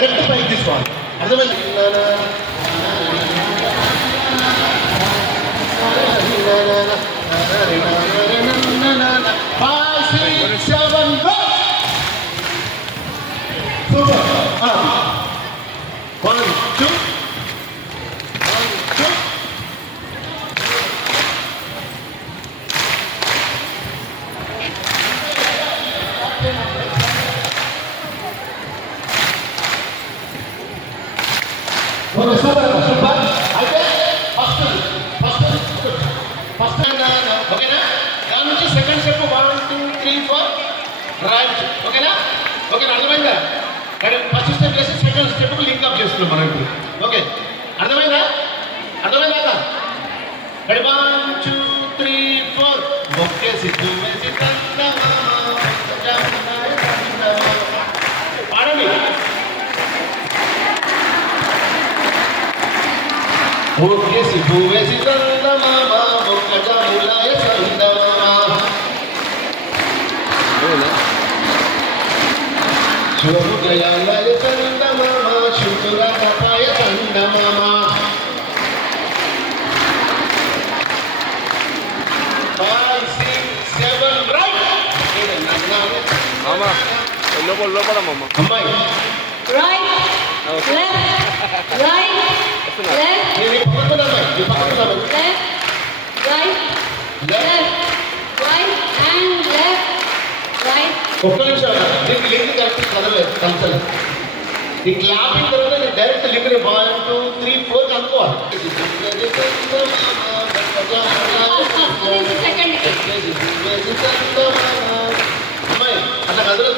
Direct పైకి తీసుకోవాలి అర్థమైంది ఓకే సూపర్ అమ్మా, సూపర్ అయితే ఫస్ట్ ఫస్ట్ ఫస్ట్ ఓకేనా దాని నుంచి second step one two three four right ఓకేనా ఓకేనా అర్థమైందా ఫస్ట్ స్టెప్ చేసి సెకండ్ స్టెప్ లింక్ అప్ చేస్తున్నాం మనం ఓకే ఓకే సిద్ధు వేసి చందమామ ఒక్క జాములాయ చందమామ శుభోదయాలయ చందమామ శుభ్రతాయ చందమామ రైట్ లోపల లోపల మామ. అమ్మాయి. Right, Okay. left, right. ఒక్క నిమిషం దీనికి లింక్ కరెక్ట్ చదవలేదు కలసలేదు ఈ క్లాపింగ్ తర్వాత నేను direct link one two three four అనుకోవాలి. అట్లా కదలదు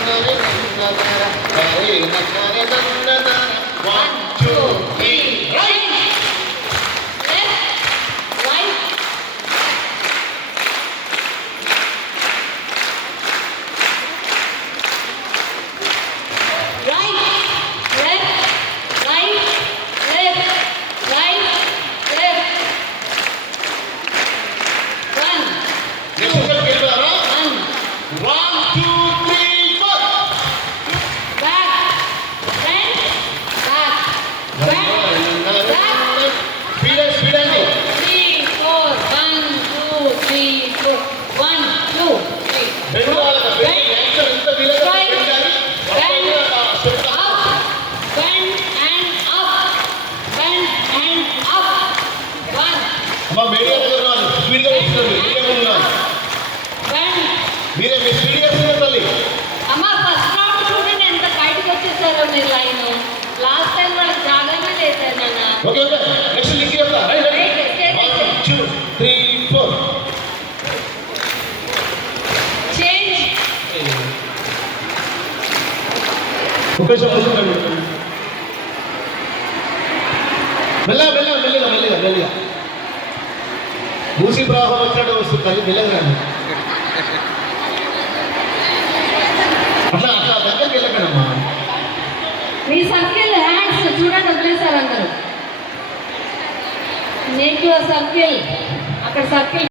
తల్లి నన్నారే నన్నారే నన్నారే వన్ టూ అమ్మ మీడియా ఉన్నారు స్పీడ్గా వస్తున్నారు మీడియా ఉన్నారు. మీరే మీ స్పీడ్గా వస్తున్నారు తల్లి అమ్మ ఫస్ట్ రౌండ్ చూడండి ఎంత బయటకు వచ్చేసారో మీరు లైన్. లాస్ట్ టైం వాళ్ళకి చాలానే లేచారు నాన్న. Okay okay. నెక్స్ట్ లింక్ చెప్తా. Right Right, right, right. One two three four change okay మెల్లగా మెల్లగా మెల్లగా మెల్లగా మెల్లగా. మూసి ప్రవాహం వచ్చినట్టు వస్తుంది తల్లి మెల్లగా రండి అట్లా అట్లా దగ్గరికి వెళ్ళకండమ్మా. మీ సర్కిల్ హ్యాండ్స్ చూడండి వదిలేశారు అందరూ. మేక్ సర్కిల్ అక్కడ సర్కిల్